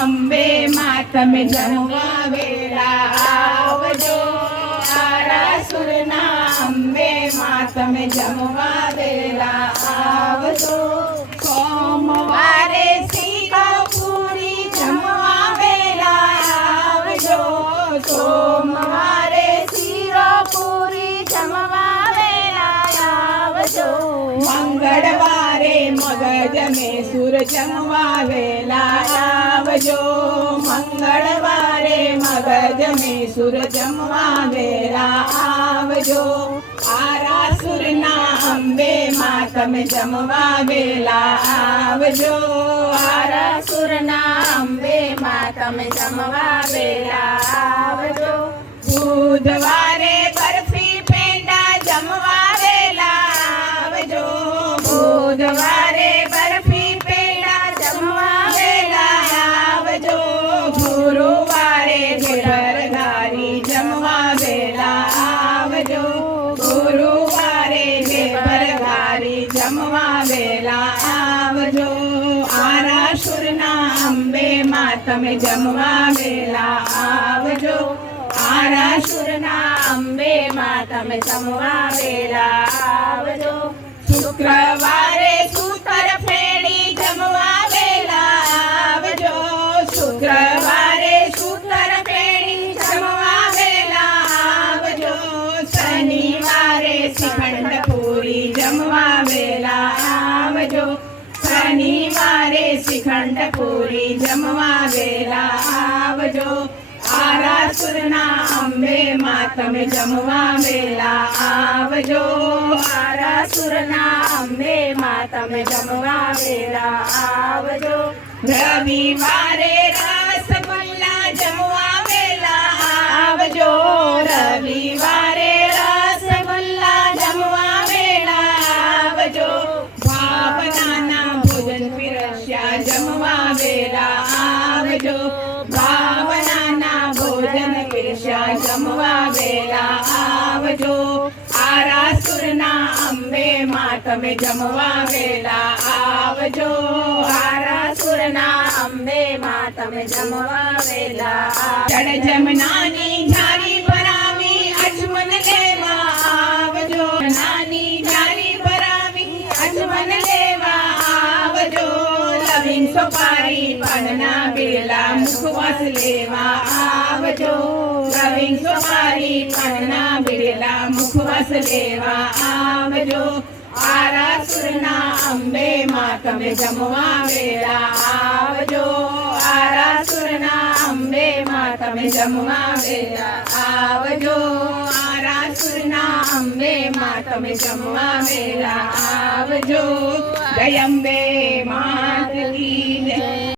અંબે માં તમે જમવા વેલા આવજો. આરાસુરના અંબે માં તમે જમવા વેલા આવજો. સોમવારે શીરાપુરી જમવા વેલા આવજો. સોમવારે શીરાપુરી જમવા વેલા આવજો. મંગળવારે મગજ મેસૂર જમવા વેલા આવજો. મંગળવારે મગજ મેસૂર જમવા વેલા આવજો. આરાસુરના અંબે માં તમે જમવા વેલા આવજો. આરાસુરના અંબે માં તમે જમવા વેલા આવજો. બુધવારે બરફી પેંડા જમવા વેલા આવજો. બુધવારે બરફી પેંડા જમવા વેલા આવજો. ગુરુવારે ઘરઘારી જમવા વેલા આવજો. ગુરુવારે ઘરઘારી જમવા વેલા આવજો. આરાસુરના અંબે માં તમે જમવા વેલા આવજો. આરાસુરના અંબે માં તમે જમવા વેલા આવજો. શુક્રવારે સૂતર ફેણી જમવા વેલા આવજો. શુક્રવારે સૂતર ફેણી જમવા વેલા આવજો. શનિવારે શ્રીખંડ પૂરી જમવા વેલા આવજો. શનિવારે શ્રીખંડ પૂરી જમવા વેલા આવજો. આરાસુરના અંબે માં તમે જમવા વેલા આવજો. આરાસુરના અંબે માં તમે જમવા વેલા આવજો. રવિવારે રસગુલ્લા જમવા વેલા આવજો. રવિવારે રસગુલ્લા જમવા વેલા આવજો. ભાવનાના ભોજન પીરસ્યા જમવા વેલા આવજો. ભાવનાના ભોજન પીરસ્યા જમવા વેલા આવજો. આરાસુરના અંબે માં તમે જમવા વેલા આવજો. આરાસુરના અંબે માં તમે જમવા વેલા જળ જમનાની ઝારી ભરાવી અજમન લેવા આવજો. નાની ઝારી ભરાવી અજમન લેવા આવજો. લવિંગ સોપારી પાનના બેલા મુખવાસ લેવા આવજો. લવિંગ સોપારી પાનના બેલા મુખવાસ લેવા આવજો. આરાસુરના અંબે માં તમે જમવા વેલા આવજો. આરાસુરના અંબે માં તમે જમવા વેલા આવજો. આરાસુરના અંબે માં તમે જમવા વેલા આવજો. જય અંબે માત કી જય.